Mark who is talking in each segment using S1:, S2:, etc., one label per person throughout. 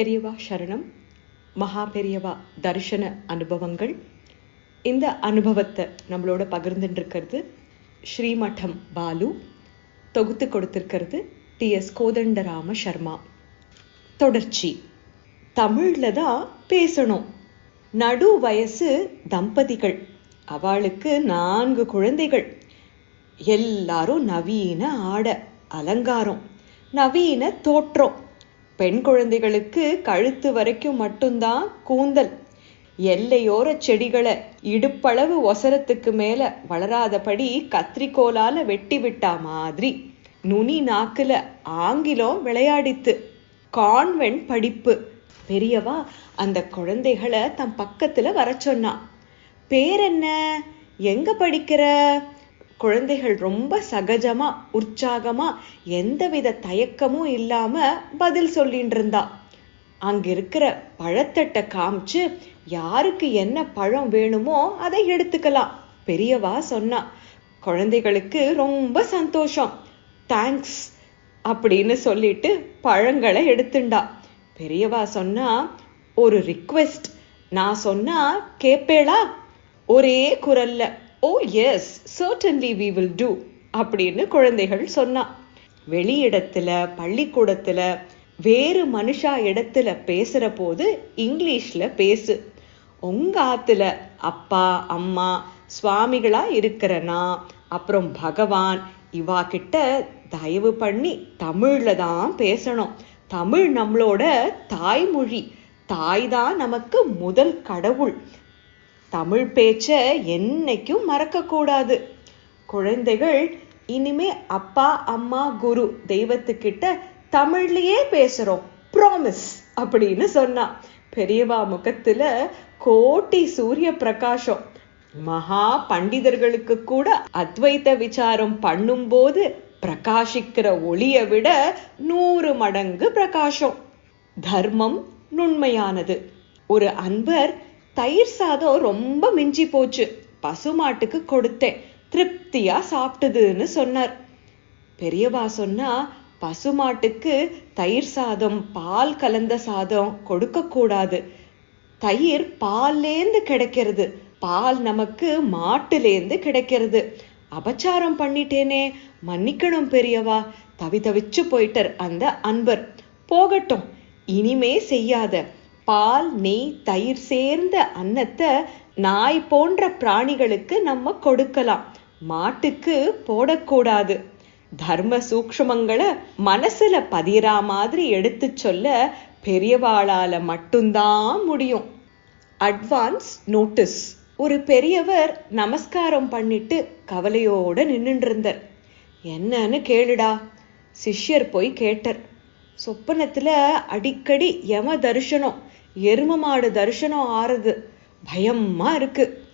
S1: பெரியவா சரணம். மகா பெரியவா தரிசன அனுபவங்கள். இந்த அனுபவத்தை நம்மளோட பகிர்ந்துட்டுருக்கிறது இருக்கிறது ஸ்ரீமடம் பாலு. தொகுத்து கொடுத்திருக்கிறது டி. எஸ். கோதண்டராம சர்மா. தொடர்ச்சி. தமிழ்ல தான் பேசணும். நடு வயசு தம்பதிகள். அவளுக்கு நான்கு குழந்தைகள். எல்லாரும் நவீன ஆட அலங்காரம் நவீன தோற்றம். பெண் குழந்தைகளுக்கு கழுத்து வரைக்கும் மட்டும்தான் கூந்தல். எல்லையோர செடிகளை இடுப்பளவு ஒசரத்துக்கு மேல வளராதபடி கத்திரிக்கோலால வெட்டி விட்டா மாதிரி நுனி நாக்குல ஆங்கிலம் விளையாடித்து. கான்வென்ட் படிப்பு. பெரியவா அந்த குழந்தைகளை தன் பக்கத்துல வர சொன்னான். பேர் என்ன? எங்க படிக்கிற? குழந்தைகள் ரொம்ப சகஜமா உற்சாகமா எந்தவித தயக்கமும் இல்லாம பதில் சொல்லிட்டு இருந்தா. அங்க இருக்கிற பழத்தட்டை காமிச்சு யாருக்கு என்ன பழம் வேணுமோ அதை எடுத்துக்கலாம் பெரியவா சொன்னா. குழந்தைகளுக்கு ரொம்ப சந்தோஷம். தேங்க்ஸ் அப்படின்னு சொல்லிட்டு பழங்களை எடுத்துண்டா. பெரியவா சொன்னா ஒரு ரிக்வெஸ்ட் நான் சொன்னா கேப்பேளா? ஒரே குரல்ல. ஓ yes certainly we will do அப்படின்னு குழந்தைகள் சொன்னா. வெளியிடத்துல பள்ளிக்கூடத்துல வேறு மனுஷா இடத்துல பேசுற போது இங்கிலீஷ்ல பேசு. உங்க ஆத்துல அப்பா அம்மா சுவாமிகளா இருக்கிறனா அப்புறம் பகவான் இவா கிட்ட தயவு பண்ணி தமிழ்ல தான் பேசணும். தமிழ் நம்மளோட தாய்மொழி. தாய் தான் நமக்கு முதல் கடவுள். தமிழ் பேச்ச என்னைக்கும் மறக்கக்கூடாது. குழந்தைகள் இனிமே அப்பா அம்மா குரு தெய்வத்துக்கிட்ட தமிழ்லயே பேசுறோம். ப்ராமிஸ் அப்படின்னு சொன்னா. பெரியவா முகத்துல கோட்டி சூரிய பிரகாசம். மகா பண்டிதர்களுக்கு கூட அத்வைத விசாரம் பண்ணும்போது பிரகாசிக்கிற ஒளியை விட நூறு மடங்கு பிரகாசம். தர்மம் நுண்மையானது. ஒரு அன்பர் தயிர் சாதம் ரொம்ப மிஞ்சி போச்சு. பசுமாட்டுக்கு கொடுத்தேன். திருப்தியா சாப்பிட்டதுன்னு சொன்னார். பெரியவா சொன்னா பசுமாட்டுக்கு தயிர் சாதம் பால் கலந்த சாதம் கொடுக்க கூடாது. தயிர் பால்லேந்து கிடைக்கிறது. பால் நமக்கு மாட்டுலேந்து கிடைக்கிறது. அபச்சாரம் பண்ணிட்டேனே. மன்னிக்கணும் பெரியவா. தவி தவிச்சு போயிட்டார் அந்த அன்பர். போகட்டும். இனிமே செய்யாத. பால் நெய் தயிர் சேர்ந்த அன்னத்தை நாய் போன்ற பிராணிகளுக்கு நம்ம கொடுக்கலாம். மாட்டுக்கு போடக்கூடாது. தர்ம சூக்ஷமங்களை மனசுல பதிரா மாதிரி எடுத்து சொல்ல பெரியவாளால மட்டும்தான் முடியும். அட்வான்ஸ் நோட்டீஸ் ஒரு பெரியவர் நமஸ்காரம் பண்ணிட்டு கவலையோட நின்றுட்டு இருந்தார் என்னன்னு கேளுடா சிஷ்யர் போய் கேட்டார். சொப்பனத்துல அடிக்கடி யம தரிசனம் எரும மாடு தரிசனம் ஆறுது. பயமா இருக்கு.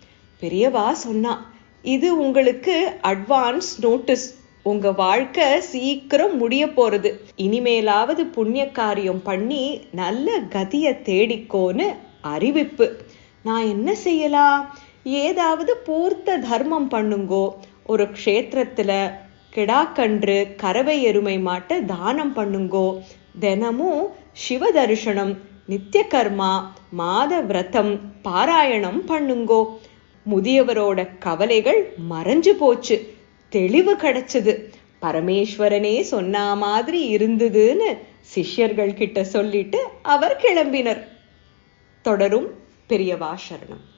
S1: பெரியவா சொன்னா இது உங்களுக்கு அட்வான்ஸ் நோட்டீஸ் உங்க வாழ்க்கை சீக்கிரம் முடிய போறது. இனிமேலாவது புண்ணிய காரியம் பண்ணி நல்ல கதிய தேடிக்கோன்னு அறிவிப்பு. நான் என்ன செய்யலாம்? ஏதாவது பூர்த்த தர்மம் பண்ணுங்கோ. ஒரு க்ஷேத்திரத்துல கிடாக்கன்று கறவை எருமை மாட்ட தானம் பண்ணுங்கோ. தினமும் சிவ தரிசனம் நித்திய கர்மா மாத விரதம் பாராயணம் பண்ணுங்கோ. முதியவரோட கவலைகள் மறைஞ்சு போச்சு. தெளிவு கிடைச்சது. பரமேஸ்வரனே சொன்ன மாதிரி இருந்ததுன்னு சிஷ்யர்கள் கிட்ட சொல்லிட்டு அவர் கிளம்பினர். தொடரும் பெரியவா சரணம்.